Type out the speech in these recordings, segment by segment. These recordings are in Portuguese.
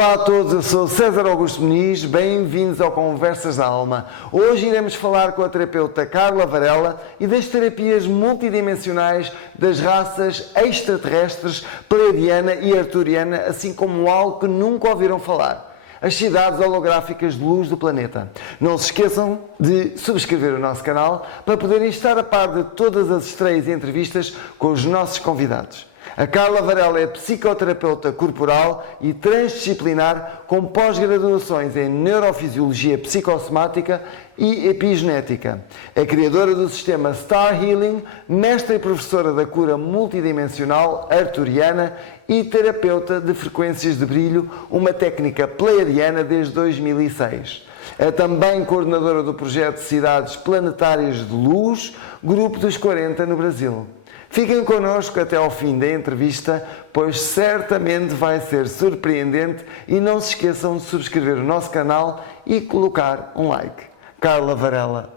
Olá a todos, eu sou César Augusto Muniz, bem-vindos ao Conversas da Alma. Hoje iremos falar com a terapeuta Carla Varela e das terapias multidimensionais das raças extraterrestres, pleiadiana e arturiana, assim como algo que nunca ouviram falar: as cidades holográficas de luz do planeta. Não se esqueçam de subscrever o nosso canal para poderem estar a par de todas as estreias e entrevistas com os nossos convidados. A Carla Varela é psicoterapeuta corporal e transdisciplinar com pós-graduações em Neurofisiologia Psicossomática e Epigenética. É criadora do sistema Star Healing, mestra e professora da cura multidimensional arturiana e terapeuta de frequências de brilho, uma técnica pleiadiana desde 2006. É também coordenadora do projeto Cidades Planetárias de Luz, Grupo dos 40 no Brasil. Fiquem connosco até ao fim da entrevista, pois certamente vai ser surpreendente, e não se esqueçam de subscrever o nosso canal e colocar um like. Carla Varela,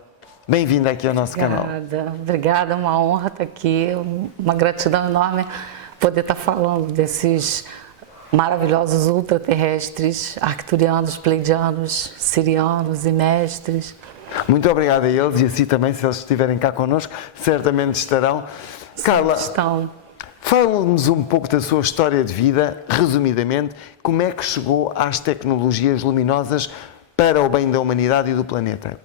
bem-vinda aqui ao nosso canal. Obrigada, uma honra estar aqui, uma gratidão enorme poder estar falando desses maravilhosos ultraterrestres, arcturianos, pleiadianos, sirianos e mestres. Muito obrigado a eles, e assim também, se eles estiverem cá connosco, certamente estarão. Carla, fala-nos um pouco da sua história de vida, resumidamente, como é que chegou às tecnologias luminosas para o bem da humanidade e do planeta.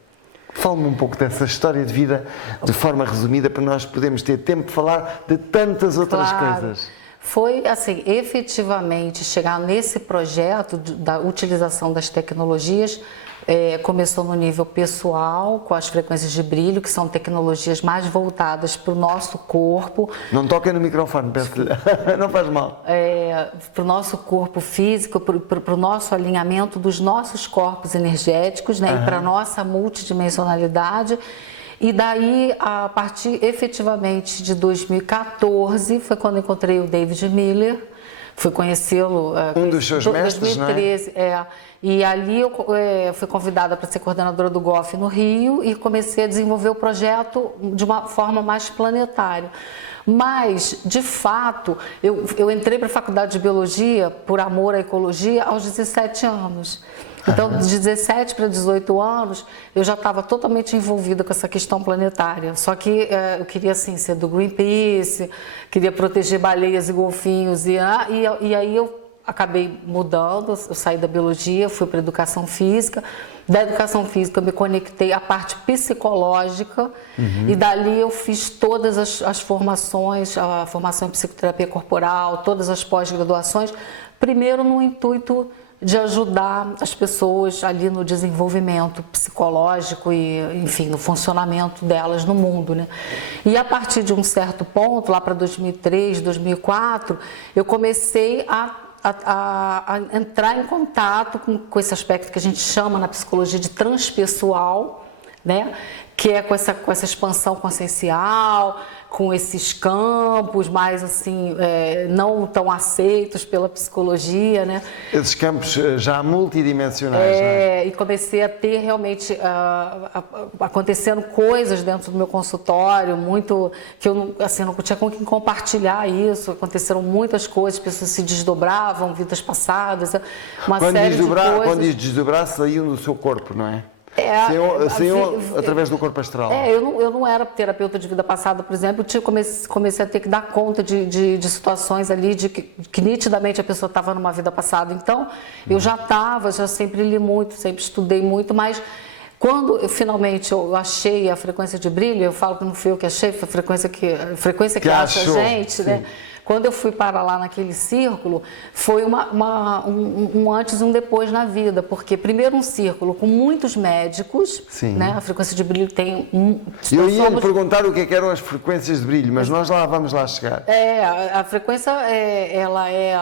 Fala-me um pouco dessa história de vida, de forma resumida, para nós podermos ter tempo de falar de tantas outras coisas. Foi, assim, efetivamente, chegar nesse projeto da utilização das tecnologias. Começou no nível pessoal, com as frequências de brilho, que são tecnologias mais voltadas para o nosso corpo. Não toquem no microfone, peço-lhe. Não faz mal. Para o nosso corpo físico, para o nosso alinhamento dos nossos corpos energéticos, né? E para a nossa multidimensionalidade. E daí, a partir efetivamente de 2014, foi quando encontrei o David Miller. Fui conhecê-lo um dos seus mestres, 2013, não é? E ali eu fui convidada para ser coordenadora do GOF no Rio e comecei a desenvolver o projeto de uma forma mais planetária. Mas, de fato, eu entrei para a faculdade de Biologia por amor à ecologia aos 17 anos. Então, de 17 para 18 anos, eu já estava totalmente envolvida com essa questão planetária. Só que eu queria, assim, ser do Greenpeace, queria proteger baleias e golfinhos. E aí eu acabei mudando, eu saí da Biologia, fui para a Educação Física. Da Educação Física eu me conectei à parte psicológica. E dali eu fiz todas as formações, a formação em psicoterapia corporal, todas as pós-graduações, primeiro no intuito de ajudar as pessoas ali no desenvolvimento psicológico e, enfim, no funcionamento delas no mundo, né? E a partir de um certo ponto, lá para 2003, 2004, eu comecei a entrar em contato com esse aspecto que a gente chama na psicologia de transpessoal, né? Que é com essa expansão consciencial, com esses campos mais assim, não tão aceitos pela psicologia, né? Esses campos já multidimensionais, não é? E comecei a ter realmente acontecendo coisas dentro do meu consultório, muito que eu não tinha com quem compartilhar isso. Aconteceram muitas coisas, pessoas se desdobravam, vidas passadas, uma série de coisas. Quando diz desdobrar, saiu do seu corpo, não é? Saiu através do corpo astral. Eu não era terapeuta de vida passada, por exemplo. Eu comecei a ter que dar conta de situações ali que nitidamente a pessoa estava numa vida passada. Então, eu já sempre li muito, sempre estudei muito, mas quando finalmente eu achei a frequência de brilho, eu falo que não fui eu que achei, foi a frequência que acha a gente, sim, né? Quando eu fui para lá naquele círculo, foi um antes e um depois na vida, porque primeiro um círculo com muitos médicos, né? A frequência de brilho tem Eu ia lhe perguntar o que eram as frequências de brilho, mas nós vamos lá chegar. A frequência ela é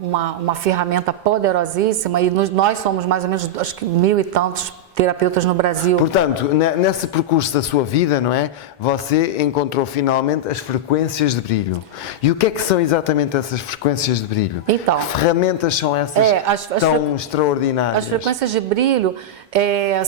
uma ferramenta poderosíssima, e nós somos mais ou menos, acho que 1000 e tantos terapeutas no Brasil. Portanto, nesse percurso da sua vida, não é? Você encontrou finalmente as frequências de brilho. E o que é que são exatamente essas frequências de brilho? Então, que ferramentas são essas tão extraordinárias? As frequências de brilho é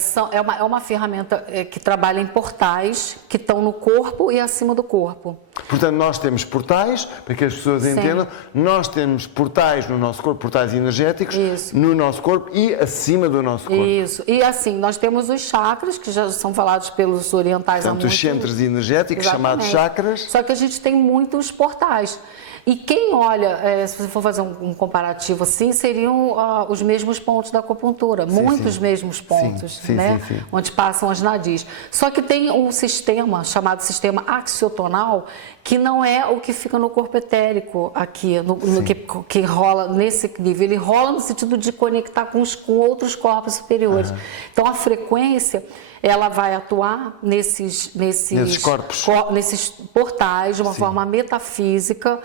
uma ferramenta que trabalha em portais que estão no corpo e acima do corpo. Portanto, nós temos portais, para que as pessoas entendam, nós temos portais no nosso corpo, portais energéticos, no nosso corpo e acima do nosso corpo. Isso. E assim, nós temos os chakras, que já são falados pelos orientais há muito. Os centros energéticos, chamados chakras. Só que a gente tem muitos portais. E quem olha, se você for fazer um comparativo assim, seriam os mesmos pontos da acupuntura, muitos mesmos pontos, né? Onde passam as nadis. Só que tem um sistema chamado sistema axiotonal, que não é o que fica no corpo etérico aqui, que rola nesse nível. Ele rola no sentido de conectar com outros corpos superiores. Então a frequência, ela vai atuar nesses corpos, nesses portais de uma forma metafísica.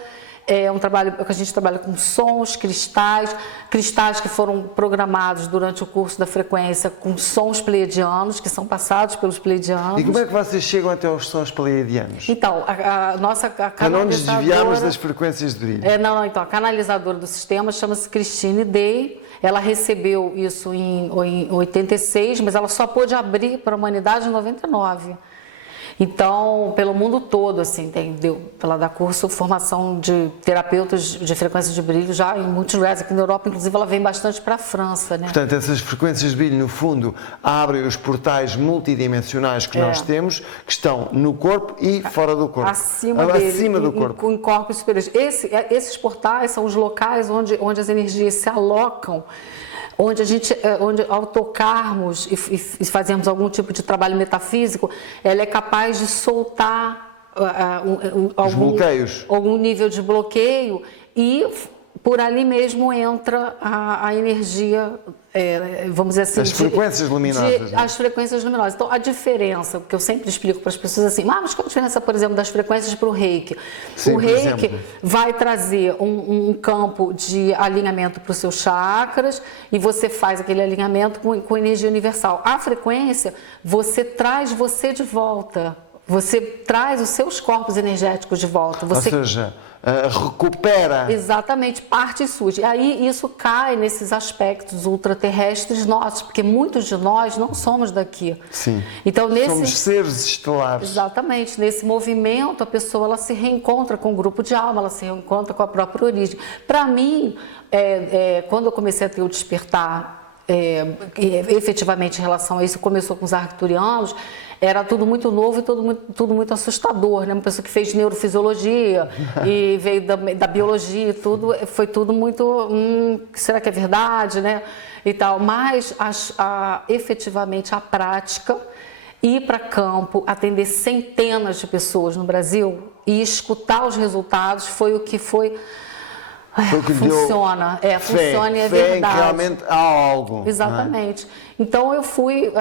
É um trabalho que a gente trabalha com sons, cristais que foram programados durante o curso da frequência com sons pleiadianos, que são passados pelos pleiadianos. E como é que vocês chegam até aos sons pleiadianos? Então, a nossa canalizadora... Para não nos desviarmos das frequências de brilho. Então, a canalizadora do sistema chama-se Christine Day. Ela recebeu isso em 86, mas ela só pôde abrir para a humanidade em 99. Então, pelo mundo todo, assim, ela dá curso, formação de terapeutas de frequências de brilho já em muitos lugares aqui na Europa, inclusive ela vem bastante para a França, né? Portanto, essas frequências de brilho, no fundo, abrem os portais multidimensionais que nós temos, que estão no corpo e fora do corpo. Acima do corpo. Em corpos superiores. Esses portais são os locais onde as energias se alocam, onde ao tocarmos e fazermos algum tipo de trabalho metafísico, ela é capaz de soltar algum nível de bloqueio e por ali mesmo entra a energia, vamos dizer assim... As frequências luminosas. As frequências luminosas. Então, a diferença, que eu sempre explico para as pessoas assim, mas qual a diferença, por exemplo, das frequências para o reiki? Sim, o reiki vai trazer um campo de alinhamento para os seus chakras e você faz aquele alinhamento com energia universal. A frequência, você traz você de volta. Você traz os seus corpos energéticos de volta. Ou seja, recupera. Exatamente, partes suas. E aí isso cai nesses aspectos ultraterrestres nossos, porque muitos de nós não somos daqui. Sim. Então, somos seres estelares. Exatamente. Nesse movimento, a pessoa ela se reencontra com o grupo de alma, ela se reencontra com a própria origem. Para mim, quando eu comecei a ter o despertar, efetivamente em relação a isso, começou com os arcturianos, era tudo muito novo e tudo muito assustador, né? Uma pessoa que fez neurofisiologia e veio da biologia e tudo, foi tudo muito, será que é verdade, né? E tal, mas efetivamente a prática, ir para campo, atender centenas de pessoas no Brasil e escutar os resultados foi o que foi... Funciona, funciona e é verdade. Fé em que realmente há algo. Exatamente. Então eu fui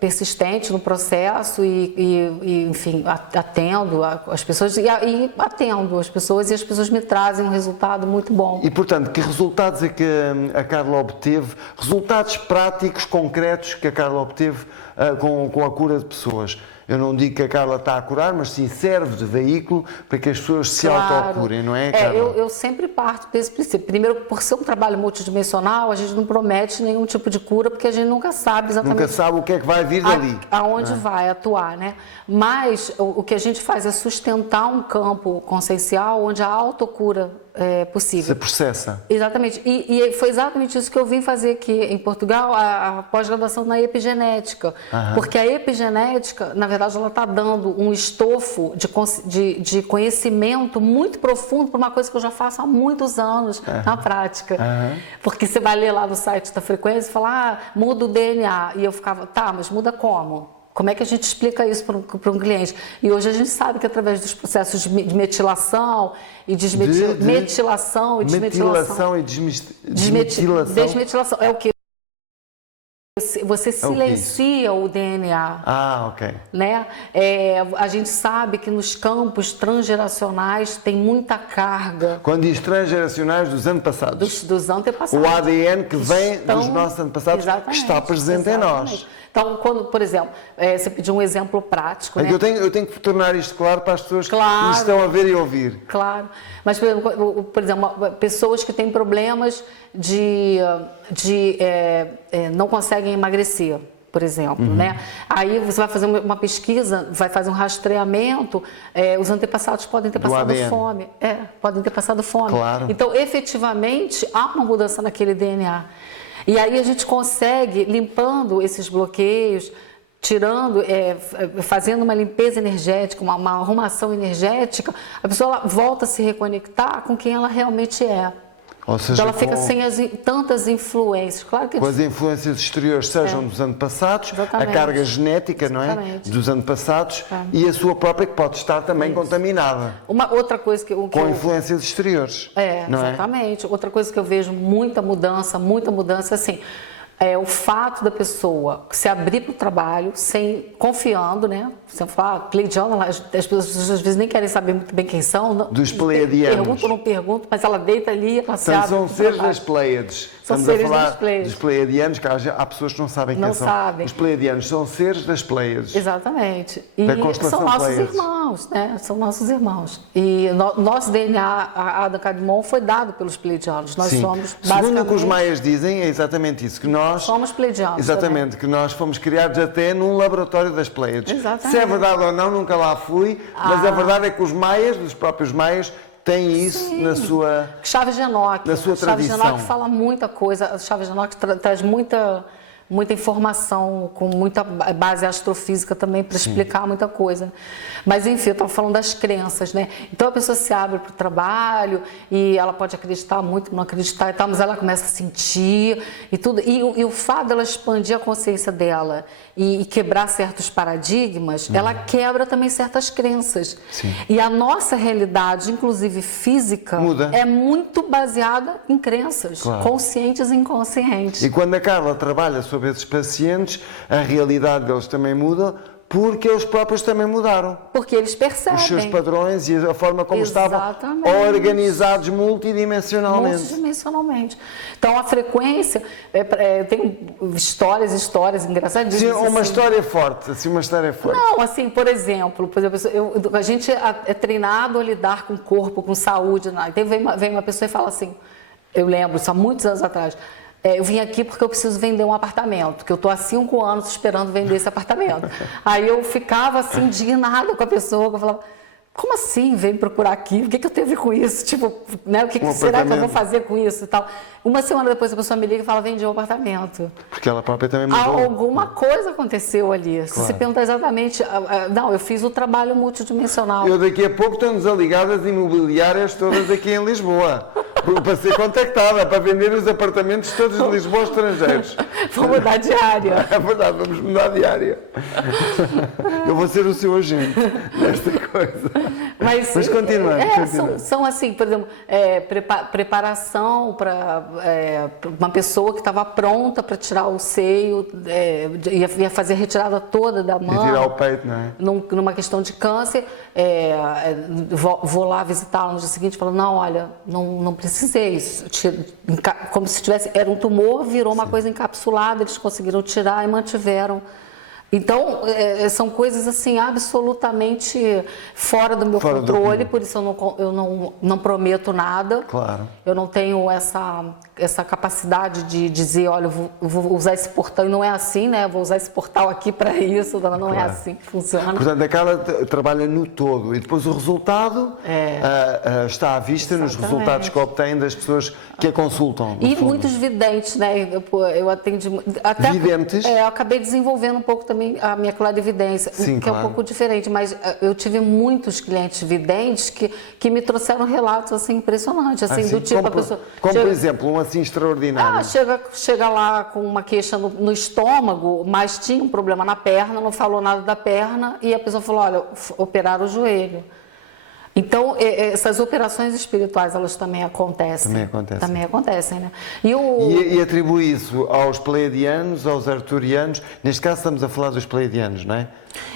persistente no processo e enfim, atendo as pessoas e atendo as pessoas e as pessoas me trazem um resultado muito bom. E portanto, que resultados é que a Carla obteve? Resultados práticos, concretos que a Carla obteve com a cura de pessoas? Eu não digo que a Carla está a curar, mas sim serve de veículo para que as pessoas se autocurem, não é, Carla? Eu sempre parto desse princípio. Primeiro, por ser um trabalho multidimensional, a gente não promete nenhum tipo de cura, porque a gente nunca sabe exatamente... Nunca sabe o que é que vai vir dali. Aonde vai atuar, né? Mas o que a gente faz é sustentar um campo consciencial onde a autocura é possível. Se processa. Exatamente. E foi exatamente isso que eu vim fazer aqui em Portugal, a pós-graduação na epigenética. Porque a epigenética, na verdade, ela está dando um estofo de conhecimento muito profundo para uma coisa que eu já faço há muitos anos na prática. Porque você vai ler lá no site da frequência e fala, muda o DNA. E eu ficava, tá, mas muda como? Como é que a gente explica isso para um cliente? E hoje a gente sabe que através dos processos de metilação e desmetilação. Desmetilação é o quê? Você silencia o DNA. Ok. Né? A gente sabe que nos campos transgeracionais tem muita carga. Quando diz transgeracionais, dos antepassados. Dos antepassados. O ADN que vem dos nossos antepassados, que está presente em nós. Então, quando, por exemplo, você pediu um exemplo prático, né? Eu tenho que tornar isto claro para as pessoas que nos estão a ver e ouvir. Claro. Mas, por exemplo, pessoas que têm problemas não conseguem emagrecer. por exemplo, né? Aí você vai fazer uma pesquisa, vai fazer um rastreamento, os antepassados podem ter passado ADN. fome. Podem ter passado fome. Claro. Então, efetivamente, há uma mudança naquele DNA. E aí a gente consegue, limpando esses bloqueios, tirando, fazendo uma limpeza energética, uma arrumação energética, a pessoa volta a se reconectar com quem ela realmente é. Ou seja, Então ela fica sem tantas influências. Claro que com as influências exteriores, sejam dos antepassados, Exatamente. a carga genética, não é? Exatamente. Dos antepassados e a sua própria, que pode estar também contaminada uma outra coisa com influências exteriores. Não exatamente. Outra coisa que eu vejo muita mudança, assim, o fato da pessoa se abrir para o trabalho, confiando, né? Você fala, pleiadiana, as pessoas às vezes nem querem saber muito bem quem são. Dos pleiadianos. Pergunto ou não pergunto, mas ela deita ali, ela se abre. São seres das Pleiades. Estamos a falar dos pleiadianos, que há pessoas que não sabem quem são. Sabem. Os pleiadianos são seres das Pleiades. Exatamente. E da constelação são nossos Pleiades. irmãos, né? São nossos irmãos. E nosso DNA, a Adam Kadmon, foi dado pelos pleiadianos. Nós Sim. somos, Segundo o que os basicamente, maias dizem, é exatamente isso, que nós somos pleiadianos. exatamente, que nós fomos criados até num laboratório das Pleiades. Exatamente. Se é verdade ou não, nunca lá fui, mas a verdade é que os maias, dos próprios maias, têm isso na sua... Chaves de Enoch. Na sua Chaves de tradição. Enoch fala muita coisa. A Chaves de Enoch traz muita informação, com muita base astrofísica também para explicar muita coisa. Mas, enfim, eu estava falando das crenças, né? Então, a pessoa se abre para o trabalho e ela pode acreditar muito, não acreditar e tal, mas ela começa a sentir e tudo. E o fato dela expandir a consciência dela e quebrar certos paradigmas, ela quebra também certas crenças. Sim. E a nossa realidade, inclusive física, Muda. é muito baseada em crenças, Claro. conscientes e inconscientes. E quando a Carla trabalha sobre esses pacientes, a realidade deles também muda, porque eles próprios também mudaram. Porque eles percebem. Os seus padrões e a forma como estavam Exatamente. organizados multidimensionalmente. Multidimensionalmente. Então, a frequência, tem histórias engraçadíssimas. Sim, uma assim. história forte, assim, uma história forte. Não, assim, por exemplo, a gente é treinado a lidar com o corpo, com saúde. Né? Então, vem uma pessoa e fala assim, eu lembro, isso há muitos anos atrás, eu vim aqui porque eu preciso vender um apartamento, que eu estou há 5 anos esperando vender esse apartamento. Aí eu ficava assim, indignada com a pessoa, eu falava, como assim vem procurar aqui? O que eu tenho a ver com isso? Tipo, né? O que será que eu vou fazer com isso e tal? Uma semana depois a pessoa me liga e fala, vendi um apartamento. Porque ela própria também mudou. Alguma coisa aconteceu ali. Se você perguntar exatamente, não, eu fiz o trabalho multidimensional. Eu daqui a pouco estou-nos a ligar as imobiliárias todas aqui em Lisboa. Para ser contactada, para vender os apartamentos todos de Lisboa estrangeiros. Vou mudar de área. É verdade, vamos mudar de área. Eu vou ser o seu agente nesta coisa. Mas continuando. São assim, por exemplo, preparação para uma pessoa que estava pronta para tirar o seio, ia fazer a retirada toda da mão. E tirar o peito, não é? Numa questão de câncer, vou lá visitá-la no dia seguinte e falo, não, olha, não precisei. Como se tivesse, era um tumor, virou uma coisa encapsulada, eles conseguiram tirar e mantiveram. Então, são coisas assim absolutamente fora do meu controle, por isso eu não prometo nada. Claro. Eu não tenho essa capacidade de dizer, olha, eu vou usar esse portal, e não é assim, né? Vou usar esse portal aqui para isso, não é assim que funciona. Portanto, a Carla trabalha no todo e depois o resultado está à vista nos resultados que obtém das pessoas que a consultam. E muitos videntes, né? Eu atendi... Videntes? Eu acabei desenvolvendo um pouco também a minha clarividência, Sim, que é um pouco diferente, mas eu tive muitos clientes videntes que me trouxeram relatos assim impressionantes, assim, do tipo a pessoa... Como por exemplo, um assim extraordinário. Chega lá com uma queixa no estômago, mas tinha um problema na perna, não falou nada da perna, e a pessoa falou, olha, operaram o joelho. Então, essas operações espirituais, elas também acontecem. Também acontecem, né? E atribui isso aos pleiadianos, aos arturianos. Neste caso estamos a falar dos pleiadianos, não é?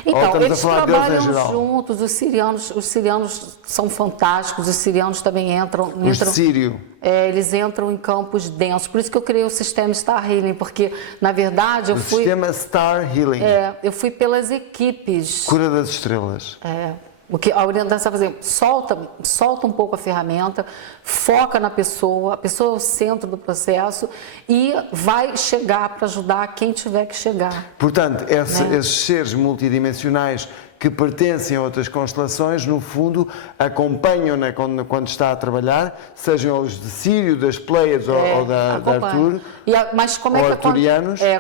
Então, eles trabalham juntos, os sirianos são fantásticos, os sirianos também entram... Os de Sírio. Eles entram em campos densos, por isso que eu criei o sistema Star Healing, porque, na verdade, eu fui... O sistema Star Healing. Eu fui pelas equipes. Cura das estrelas. O que a orientação é fazer, solta um pouco a ferramenta, foca na pessoa, a pessoa é o centro do processo e vai chegar para ajudar quem tiver que chegar. Portanto, esses seres multidimensionais que pertencem a outras constelações, no fundo, acompanham-na quando está a trabalhar, sejam eles de Sírio, das Pleiades ou da Artur, mas como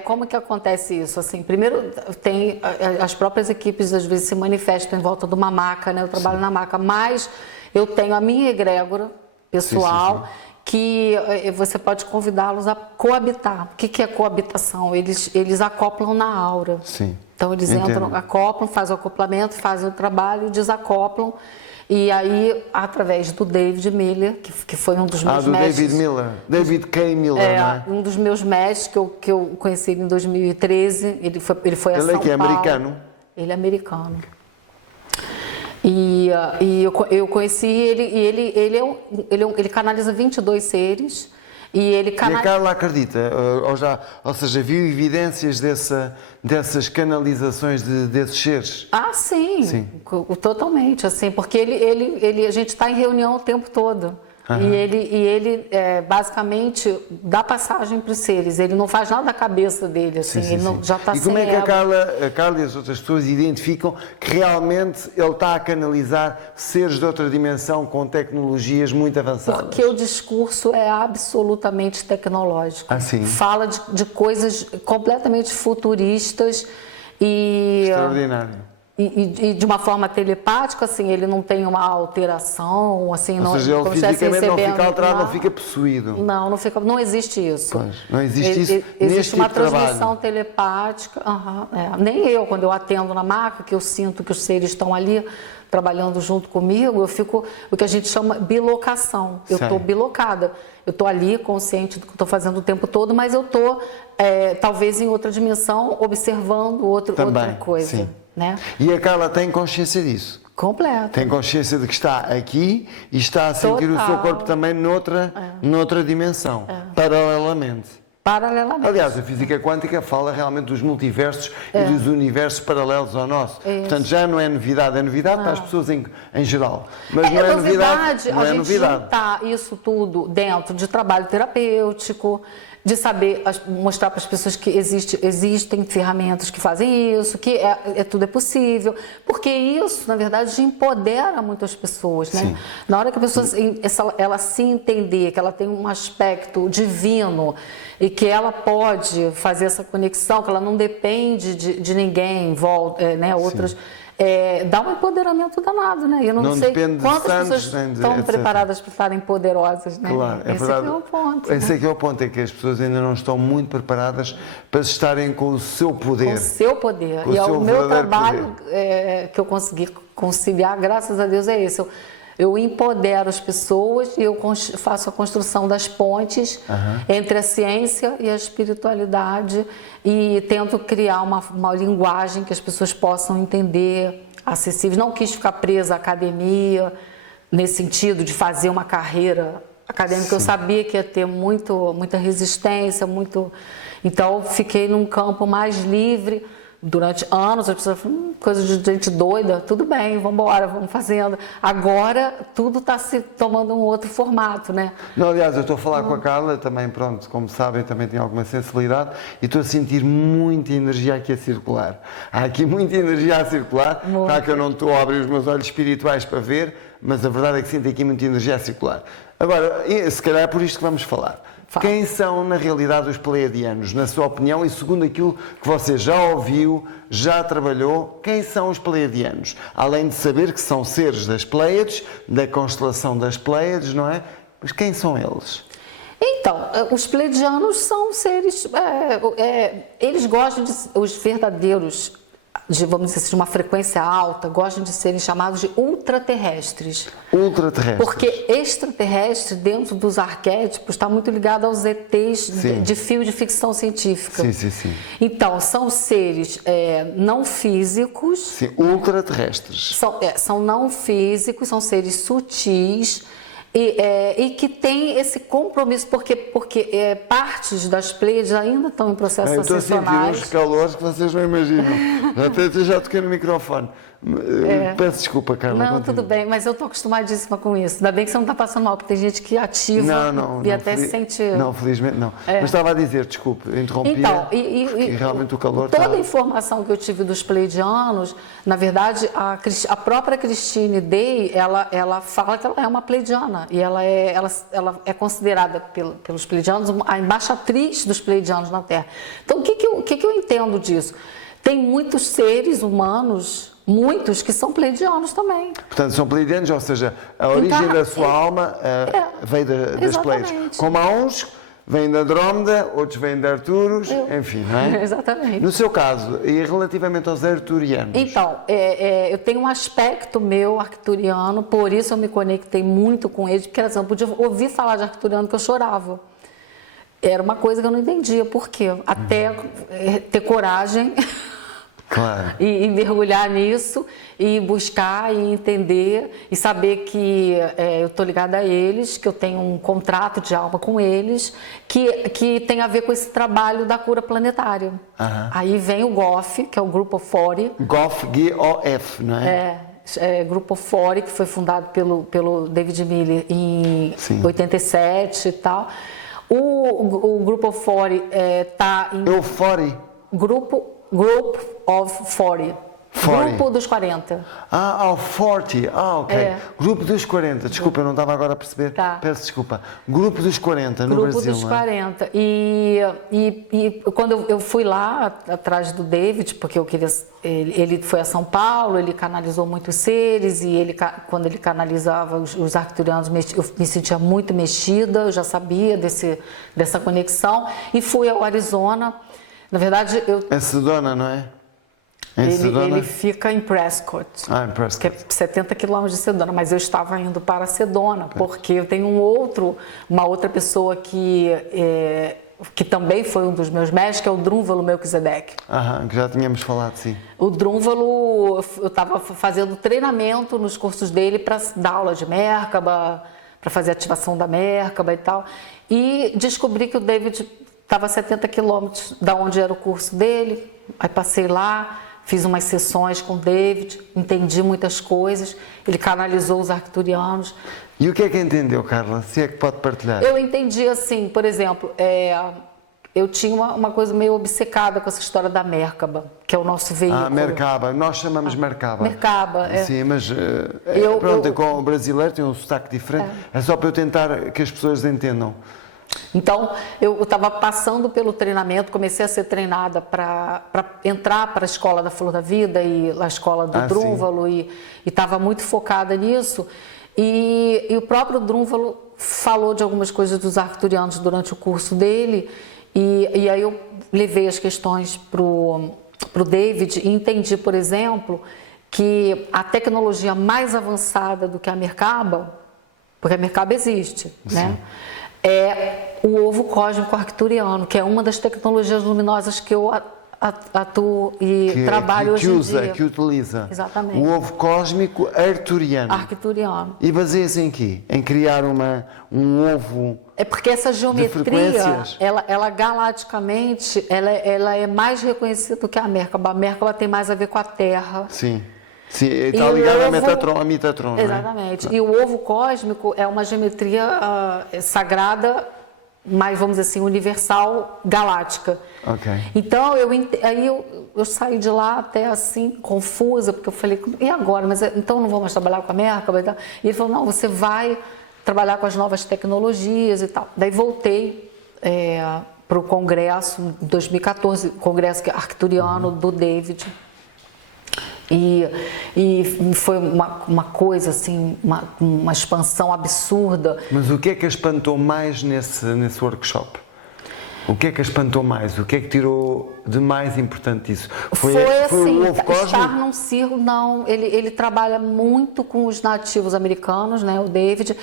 como que acontece isso? Assim, primeiro, tem as próprias equipes, às vezes, se manifestam em volta de uma maca, né? Eu trabalho na maca, mas eu tenho a minha egrégora pessoal, que você pode convidá-los a coabitar. O que é coabitação? Eles acoplam na aura. Sim. Então, eles entram, acoplam, fazem o acoplamento, fazem o trabalho, desacoplam. E aí, através do David Miller, que foi um dos meus mestres... David Miller. David K. Miller, não é? Um dos meus mestres, que eu conheci em 2013. Ele foi a São Paulo. Ele é que é americano? Ele é americano. E eu conheci ele, e ele canaliza 22 seres. E a Carla acredita, ou seja, viu evidências dessas canalizações desses seres? Ah, sim. Totalmente, assim, porque a gente está em reunião o tempo todo. E ele basicamente dá passagem para os seres, ele não faz nada da cabeça dele, assim, já está sem. E como é que a Carla e as outras pessoas identificam que realmente ele está a canalizar seres de outra dimensão com tecnologias muito avançadas? Porque o discurso é absolutamente tecnológico. Fala de coisas completamente futuristas e... Extraordinário. E de uma forma telepática, assim, ele não tem uma alteração, assim, ou seja, ele fisicamente não fica alterado, não fica possuído. Não existe isso. Pois, não existe isso. Existe uma transmissão telepática. Nem eu, quando eu atendo na maca, que eu sinto que os seres estão ali trabalhando junto comigo, eu fico o que a gente chama bilocação. Eu estou bilocada. Eu estou ali consciente do que estou fazendo o tempo todo, mas eu estou talvez em outra dimensão observando outra coisa. Sim. Né? E a Carla tem consciência disso? Completo. Tem consciência de que está aqui e está a sentir o seu corpo também noutra dimensão, paralelamente. Aliás, a física quântica fala realmente dos multiversos e dos universos paralelos ao nosso. Portanto, já não é novidade, para as pessoas em geral. Mas não é novidade. A gente juntar isso tudo dentro de trabalho terapêutico, de saber mostrar para as pessoas que existem ferramentas que fazem isso, que tudo é possível, porque isso, na verdade, empodera muitas pessoas, né? Na hora que a pessoa ela se entender que ela tem um aspecto divino e que ela pode fazer essa conexão, que ela não depende de ninguém, né? Outras... dá um empoderamento danado, né? Eu não sei quantas pessoas estão preparadas para estarem poderosas, né? Claro, é verdade. Esse é o ponto. Esse é que é o ponto, é que as pessoas ainda não estão muito preparadas para estarem com o seu poder. Com o seu poder. E o meu trabalho que eu consegui conciliar, graças a Deus, é esse. Eu empodero as pessoas e eu faço a construção das pontes entre a ciência e a espiritualidade e tento criar uma linguagem que as pessoas possam entender, acessível. Não quis ficar presa à academia, nesse sentido de fazer uma carreira acadêmica. Eu sabia que ia ter muita resistência, então fiquei num campo mais livre. Durante anos, as pessoas falam, coisa de gente doida, tudo bem, vamos embora, vamos fazendo. Agora, tudo está se tomando um outro formato, né? Não, aliás, eu estou a falar com a Carla, também, pronto, como sabem, também tenho alguma sensibilidade, e estou a sentir muita energia aqui a circular. Há aqui muita energia a circular, claro que eu não estou a abrir os meus olhos espirituais para ver, mas a verdade é que sinto aqui muita energia a circular. Agora, se calhar é por isto que vamos falar. Quem são, na realidade, os pleiadianos, na sua opinião, e segundo aquilo que você já ouviu, já trabalhou, quem são os pleiadianos? Além de saber que são seres das Pleiades, da constelação das Pleiades, não é? Mas quem são eles? Então, os pleiadianos são seres... eles gostam os verdadeiros... vamos dizer assim, de uma frequência alta, gostam de serem chamados de ultraterrestres. Ultraterrestres. Porque extraterrestre, dentro dos arquétipos, está muito ligado aos ETs de filme de ficção científica. Sim. Então, são seres não físicos. Sim, ultraterrestres. São não físicos, são seres sutis E que tem esse compromisso, porque partes das Pleiades ainda estão em processos Eu estou a sentir ascensionais. uns calores que vocês não imaginam. Já toquei no microfone. Peço desculpa, Carla. Não, continua. tudo bem, mas eu estou acostumadíssima com isso. Ainda bem que você não está passando mal, porque tem gente que ativa e até se sente... Não, felizmente não. Mas estava a dizer, desculpe, interrompi. Então, e realmente o calor toda está... a informação que eu tive dos pleidianos, na verdade, a própria Christine Day, ela fala que ela é uma pleidiana. E ela é considerada pelos pleidianos a embaixatriz dos pleidianos na Terra. Então, o que eu entendo disso? Tem muitos seres humanos... Muitos que são pleidianos também. Portanto, são pleidianos, ou seja, a origem da sua alma veio das Pleiades. Como há uns vêm da Andrómeda, outros vêm de Arturos, enfim, não é? Exatamente. No seu caso, e relativamente aos arturianos? Então, eu tenho um aspecto meu arcturiano, por isso eu me conectei muito com eles, porque, por exemplo, eu podia ouvir falar de arcturiano que eu chorava. Era uma coisa que eu não entendia por quê. Até ter coragem... Claro. E mergulhar nisso, e buscar, e entender, e saber que eu estou ligada a eles, que eu tenho um contrato de alma com eles, que tem a ver com esse trabalho da cura planetária. Aí vem o GOF, que é o Group of 40. GOF, G-O-F, não é? Group of 40, que foi fundado pelo David Miller em 87 e tal. O Group of 40 está em... Euphoria? Group of 40. Grupo dos 40. O 40. Ok. Grupo dos 40. Desculpa, eu não estava agora a perceber. Tá. Peço desculpa. Grupo dos 40 no Brasil. Grupo dos 40. E quando eu fui lá atrás do David, porque eu queria... Ele foi a São Paulo, ele canalizou muitos seres, e quando ele canalizava os arcturianos, eu me sentia muito mexida, eu já sabia dessa conexão. E fui ao Arizona. Na verdade, É Sedona, não é? Ele fica em Prescott, em Prescott, que é 70 quilômetros de Sedona, mas eu estava indo para Sedona, porque eu tenho uma outra pessoa que também foi um dos meus mestres, que é o Drúnvalo Melquisedeque. Que já tínhamos falado, sim. O Drúnvalo, eu estava fazendo treinamento nos cursos dele para dar aula de Merkaba, para fazer ativação da Merkaba e tal, e descobri que o David estava a 70 quilômetros da onde era o curso dele. Aí passei lá, fiz umas sessões com o David, entendi muitas coisas, ele canalizou os arcturianos. E o que é que entendeu, Carla? Se é que pode partilhar? Eu entendi assim, por exemplo, eu tinha uma coisa meio obcecada com essa história da Merkaba, que é o nosso veículo. Merkaba, nós chamamos Merkaba. Merkaba, Sim, mas com o brasileiro tem um sotaque diferente, é só para eu tentar que as pessoas entendam. Então, eu estava passando pelo treinamento, comecei a ser treinada para entrar para a escola da Flor da Vida e a escola do Drúnvalo, e estava muito focada nisso. E o próprio Drúnvalo falou de algumas coisas dos arcturianos durante o curso dele, e aí eu levei as questões para o David e entendi, por exemplo, que a tecnologia mais avançada do que a Merkaba, porque a Merkaba existe, né? É o ovo cósmico arcturiano, que é uma das tecnologias luminosas que eu atuo e trabalho hoje em dia. Que utiliza. Exatamente. O ovo cósmico arcturiano. Arcturiano. E baseia-se em quê? Em criar um ovo. É porque essa geometria, ela galaticamente, ela é mais reconhecida do que a Merkaba. A Merkaba tem mais a ver com a Terra. Sim. Sim, está ligado a Metatron. Exatamente. Não é? E o ovo cósmico é uma geometria sagrada, mas vamos dizer assim, universal, galáctica. Ok. Então, eu saí de lá até assim, confusa, porque eu falei, e agora? Mas então não vou mais trabalhar com a Merkaba? E ele falou, não, você vai trabalhar com as novas tecnologias e tal. Daí voltei para o congresso, em 2014, congresso arcturiano do David. E foi uma coisa assim, uma expansão absurda. Mas o que é que a espantou mais nesse workshop? O que é que a espantou mais? O que é que tirou de mais importante disso? Foi assim, o ovo cósmico? Estar num círculo, não. Ele trabalha muito com os nativos americanos, né? O David.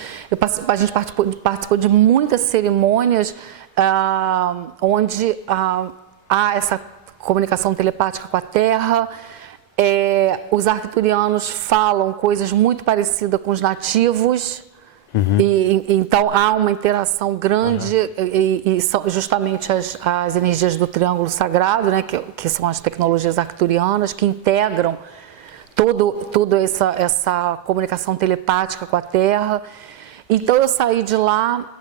A gente participou de muitas cerimônias onde há essa comunicação telepática com a Terra. Os arcturianos falam coisas muito parecidas com os nativos, Então há uma interação grande e são justamente as energias do triângulo sagrado, né, que são as tecnologias arcturianas, que integram toda essa comunicação telepática com a Terra. Então eu saí de lá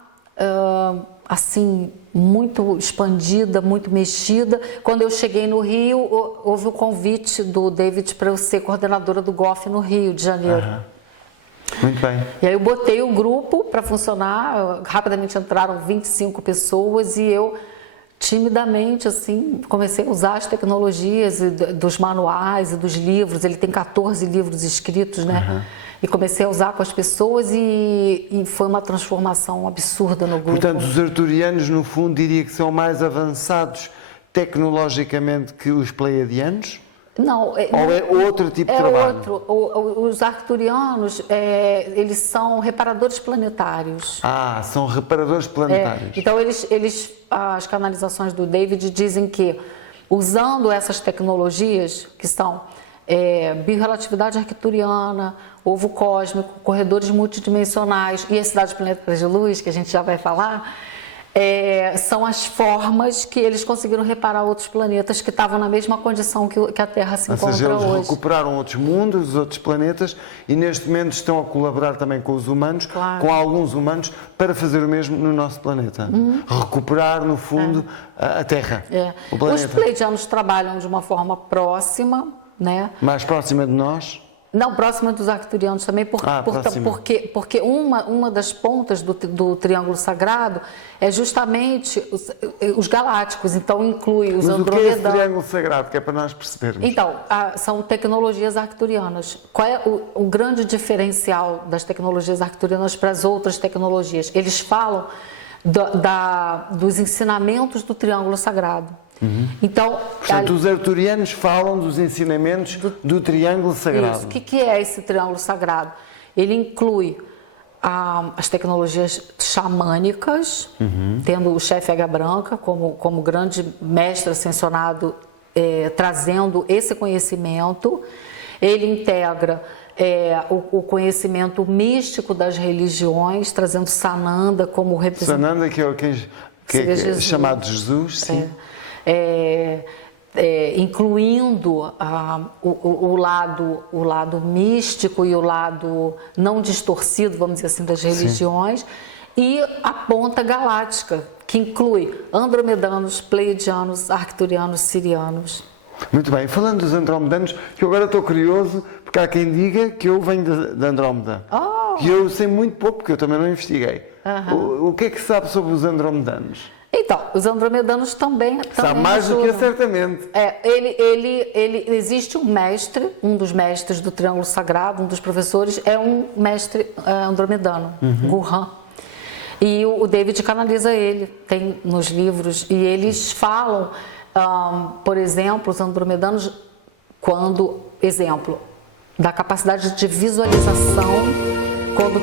assim, muito expandida, muito mexida. Quando eu cheguei no Rio, houve o convite do David para eu ser coordenadora do GOF no Rio de Janeiro. Muito bem. E aí eu botei o grupo para funcionar, rapidamente entraram 25 pessoas e eu, timidamente, assim, comecei a usar as tecnologias dos manuais e dos livros. Ele tem 14 livros escritos, né? E comecei a usar com as pessoas e foi uma transformação absurda no grupo. Portanto, os arturianos, no fundo, diria que são mais avançados tecnologicamente que os pleiadianos? Não. Ou é outro tipo de trabalho? É outro. Os arcturianos, eles são reparadores planetários. Ah, são reparadores planetários. Então, as canalizações do David dizem que, usando essas tecnologias, que são biorrelatividade arcturiana, ovo cósmico, corredores multidimensionais e as cidades planetárias de luz, que a gente já vai falar, são as formas que eles conseguiram reparar outros planetas que estavam na mesma condição que a Terra se encontra hoje. Ou seja, eles recuperaram outros mundos, outros planetas e neste momento estão a colaborar também com os humanos, com alguns humanos, para fazer o mesmo no nosso planeta. Recuperar, no fundo, a Terra, o planeta. Os pleiadianos trabalham de uma forma próxima, né? Mais próxima de nós? Não, próxima dos arcturianos também, porque uma das pontas do triângulo sagrado é justamente os galácticos, então inclui os andromedanos. Mas o que é esse triângulo sagrado, que é para nós percebermos? Então, são tecnologias arcturianas. Qual é o grande diferencial das tecnologias arcturianas para as outras tecnologias? Eles falam dos ensinamentos do triângulo sagrado. Então, portanto, os arturianos falam dos ensinamentos do triângulo sagrado. Isso. O que é esse triângulo sagrado? Ele inclui as tecnologias xamânicas, tendo o chefe Águia Branca como grande mestre ascensionado, trazendo esse conhecimento. Ele integra o conhecimento místico das religiões, trazendo Sananda como representante. Sananda, que é chamado Jesus, sim. Incluindo o lado místico e o lado não distorcido, vamos dizer assim, das religiões, e a ponta galáctica, que inclui andromedanos, pleiadianos, arcturianos, sirianos. Muito bem, falando dos andromedanos, que eu agora estou curioso, porque há quem diga que eu venho de Andrómeda. E eu sei muito pouco, porque eu também não investiguei. O que é que se sabe sobre os andromedanos? Então, os andromedanos também sabe mais do que eu, certamente. Existe um mestre, um dos mestres do Triângulo Sagrado, um dos professores, é um mestre andromedano, Gurhan. E o David canaliza ele, tem nos livros, e eles falam, por exemplo, os andromedanos, exemplo, da capacidade de visualização, quando